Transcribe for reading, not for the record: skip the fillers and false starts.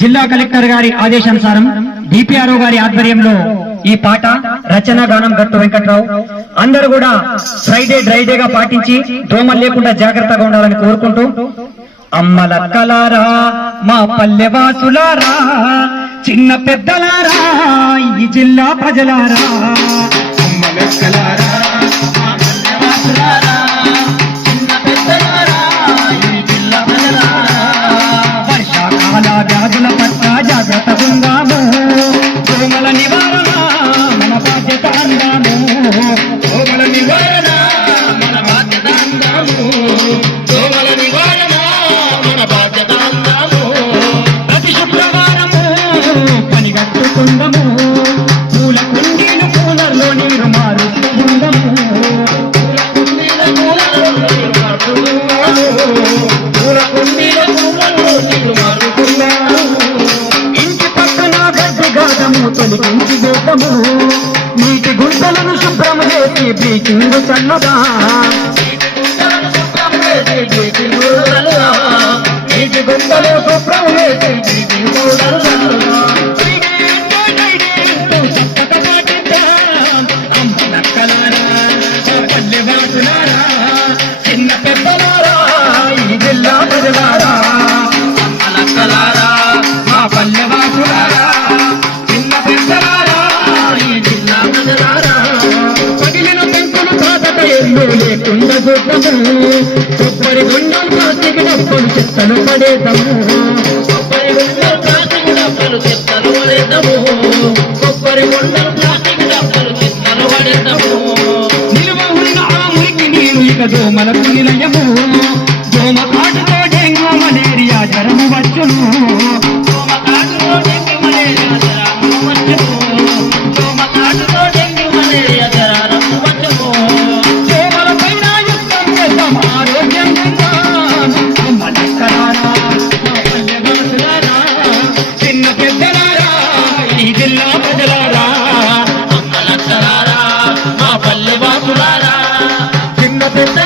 జిల్లా కలెక్టర్ గారి ఆదేశానుసారం డిపిఆర్ఓ గారి ఆధ్వర్యంలో ఈ పాట రచన గానం గట్టు వెంకట్రావు. అందరూ కూడా ఫ్రైడే డ్రై డేగా పాటించి దోమలు లేకుండా జాగ్రత్తగా ఉండాలని కోరుకుంటూ, అమ్మలక్కలారా మా పల్లెవాసులారా, చిన్న పెద్దలారా, ఈ జిల్లా ప్రజలారా, అమ్మలక్కలారా మా పల్లెవాసులారా, చిన్న పెద్దలారా, ఈ జిల్లా ప్రజలారా, వర్షాకాల వ్యాధుల పట్ల జాగ్రత్త ఉందాము, దోమల నివారణ మన బాధ్యత అందాము, దోమల నివారణ మన బాధ్యత అందాము, దోమల నివారణ మన బాధ్యత అందాము. ప్రతి శుక్రవారము పనిగట్టుకుందము, పూల కుండీలు పూలల్లో నీరు మారుస్తూ ఉందము, పూల కుండీల పూలలో నీరు మారుతున్నాము, పూల కుండీల పూలలో నీరు మారుతున్నాము. ఇంటి పక్కన గడ్డి గాదము తొలగించి వేద్దాము, నీటి గుంటలను శుభ్రం చేసి బ్లీచింగ్ చల్లదా, నీటి గుంటలు శుభ్రం చేసి బ్లీచింగ్ చిన్న పెద్దలారా, ఈ జిల్లా ప్రజలారా, అమ్మలక్కలారా మా పల్లెవాసులారా, చిన్న పెద్దలారా, ఈ జిల్లా ప్రజలారా, పగిలిన పెంకులు తాతట ఎల్లు లేకుండా చూద్దాము, కొబ్బరి గుండం ప్లాస్టిక్ డబ్బులు చెత్తలు పడేద్దాము, కొబ్బరి గుండం ప్లాస్టిక్ డబ్బులు చెత్తలు పడేద్దాము, కొబ్బరి గుండం ప్లాస్టిక్ డబ్బులు చెత్తలు పడేద్దాము. నిలువ ఉన్న ఆ మురికి నీరు ఇక దోమలకు నిలయము, దోమ కాటుతో డెంగ్యూ మలేరియా జ్వరము వచ్చును, దోమ కాటుతో డెంగ్యూ మలేరియా జ్వరము వచ్చును, దోమ కాటుతో డెంగ్యూ మలేరియా జ్వరము వచ్చును. దోమల పైన యుద్ధం చేద్దాం, ఆరోగ్యం చేద్దాం, అమ్మలక్కలారా మా పల్లెవాసులారా, చిన్న పెద్దలారా, ఈ జిల్లా ప్రజలారా, అమ్మలక్కలారా మా పల్లెవాసులారా, చిన్న పెద్ద